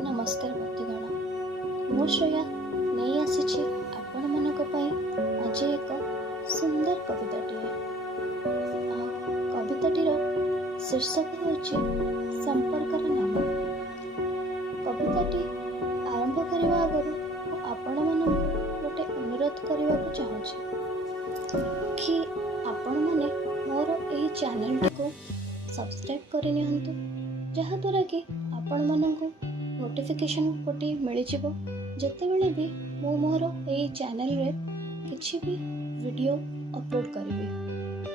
नमस्कार बंधुगण, मु श्रेया नहीं आसी आपण मानक आज एक सुंदर कविताटीए। कविताटीर शीर्षक होची संपर्कर नाम। कविताटी आरंभ करने आगु आपण मानक गोटे अनुरोध करने को चाहूँगी कि आपण माने मोर एही चैनल को सब्सक्राइब कर नियंतु, जहा द्वारा कि आपण मानक नोटिफिकेशन गोटे मिल जितेबले भी मु मोर यही चैनल रे किछि भी वीडियो अपलोड करी,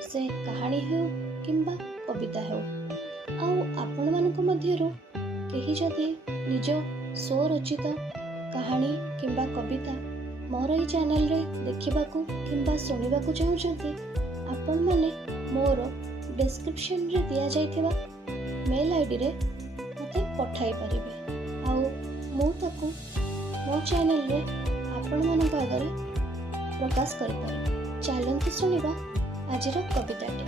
से कहानी हो किंबा कविता हो। आपण मानक मध्यरु केही जदि निज स्वरचित कहानी किंबा कविता मोर यही चैनल रे देखिबाकू किंबा सुनिबाकू चाहुछंती, आपण माने मोर डिस्क्रिप्शन रे दिया जाइथिबा मेल आईडी रे मते पठाई परिबे। मु ताकू मो चैनल रे आपण मानक आगरे प्रकाश करिपारे। चलंतु सुनिबा आजिर कविताटी।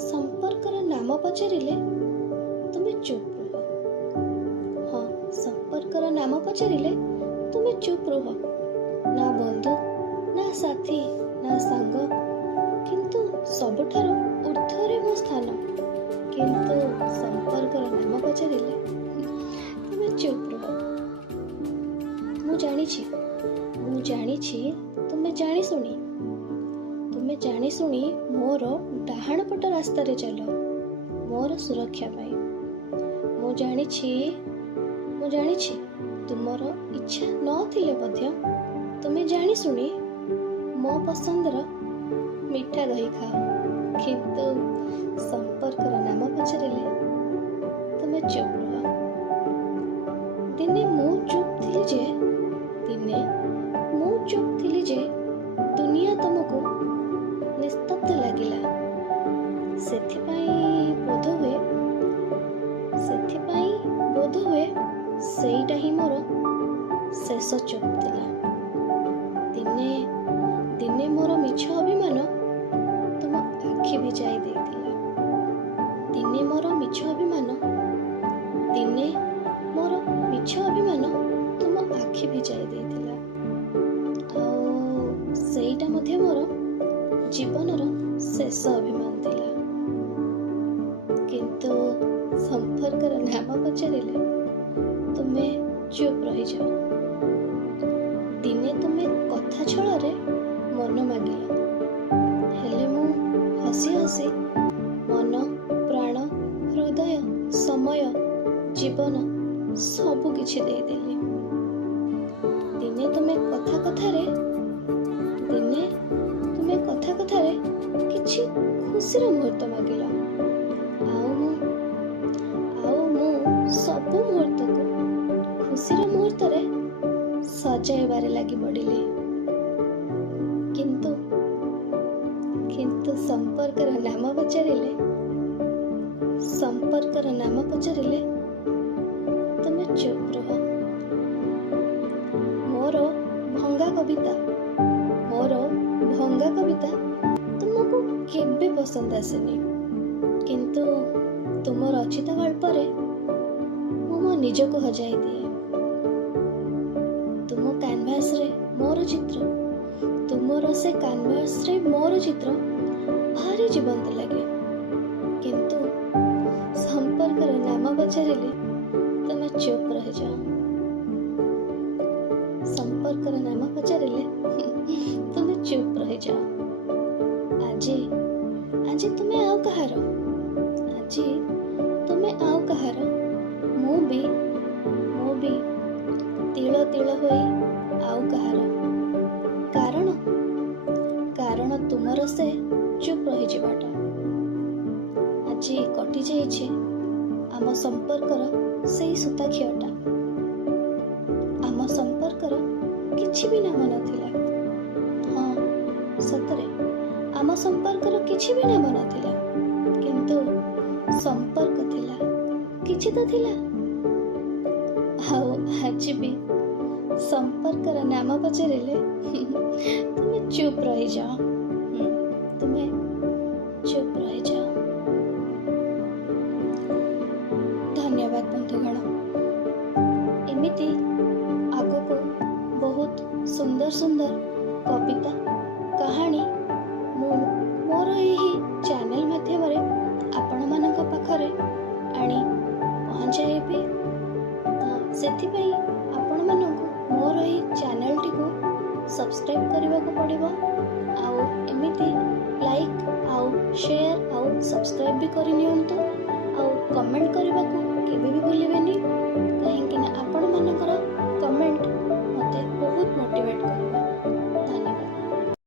संपर्कर नाम पचारिले तुमे चुप रुह। हाँ, संपर्कर नाम पचारिले तुमे चुप रुह। ना बंधु ना साथी ना सांग, किंतु सबुठारो ऊर्ध्वरे मो स्थान। किंतु संपर्कर नाम पचारिले तुमे चुप रुह। मु जानी तुमे जानी शुणी मोर डाहाण पट रास्ता रे चल, मोर सुरक्षा पाई। मु जानी तुमर इच्छा नथिले मध्य तुमे जानी शुणी मो पसंदर मिठा दही खाओ। किंतु संपर्कर नाम पचारिले तुमे चुप रुह। दिने मु चुप थिली जे दुनिया तुमको निस्तब्ध लागिला। सेथिपाई बोध हुए सेईटा ही मोर शेष चुप थिला। दिने मोर मिछ अभिमान तुम आखि भिजाई देथिला। दिने मोर मिछ अभिमान तुम आखि भिजाई देथिला। सेईटा मध्य मोर जीवनर शेष अभिमान थिला। किंतु संपर्कर नाम पचारिले तुमे चुप रही जाओ। दिने तुमे कथा छଳରେ मन मागिला, हेले मु हसी हसी मन प्राण हृदय समय जीवन सबु किछि देदेली। दिने तुमे कथा कथारे किछि खुशीर मुहूर्त मागिला। आउ मु सबु मुहूर्त को खुशीर मुहूर्त रे सजाइबारे लागि पड़िली। किंतु संपर्कर नाम पचारिले तुमे चुप रुह। मोर भंगा कविता तुमको केबे पसंद आसेनी, किंतु तुम रचित गल्प रे मो निज को हजाई दिए। तुम कैनवास रे मोर चित्र भारी जीवंत लगे। किंतु संपर्कर नाम पचारिले तुमे चुप रह जाओ। संपर्कर नाम पचारिले तुमे चुप रह जाओ। आज तुमे आउ कहार, मु भी तिल होई आउ कहार। कारण तुमर से चुप रही जीवाटा आज कटि जाइछे आम संपर्कर सेई सूताखियटा। आम संपर्कर किछि भी नाम नथिला। हाँ, सतरे आम संपर्कर किछि भी नाम नथिला, किंतु संपर्क थिला, किछि तो थिला। आज भी संपर्कर नाम पचारिले तुमे चुप रही जाओ। तुमे चुप रही जाओ। ସୁନ୍ଦର କବିତା କାହାଣୀ ମୁଁ ମୋର ଏହି ଚ୍ୟାନେଲ ମାଧ୍ୟମରେ ଆପଣମାନଙ୍କ ପାଖରେ ଆଣି ପହଞ୍ଚାଇବି। ତ ସେଥିପାଇଁ ଆପଣମାନଙ୍କୁ ମୋର ଏହି ଚ୍ୟାନେଲଟିକୁ ସବସ୍କ୍ରାଇବ୍ କରିବାକୁ ପଡ଼ିବ। ଆଉ ଏମିତି ଲାଇକ୍ ଆଉ ସେୟାର ଆଉ ସବସ୍କ୍ରାଇବ୍ ବି କରିନିଅନ୍ତୁ।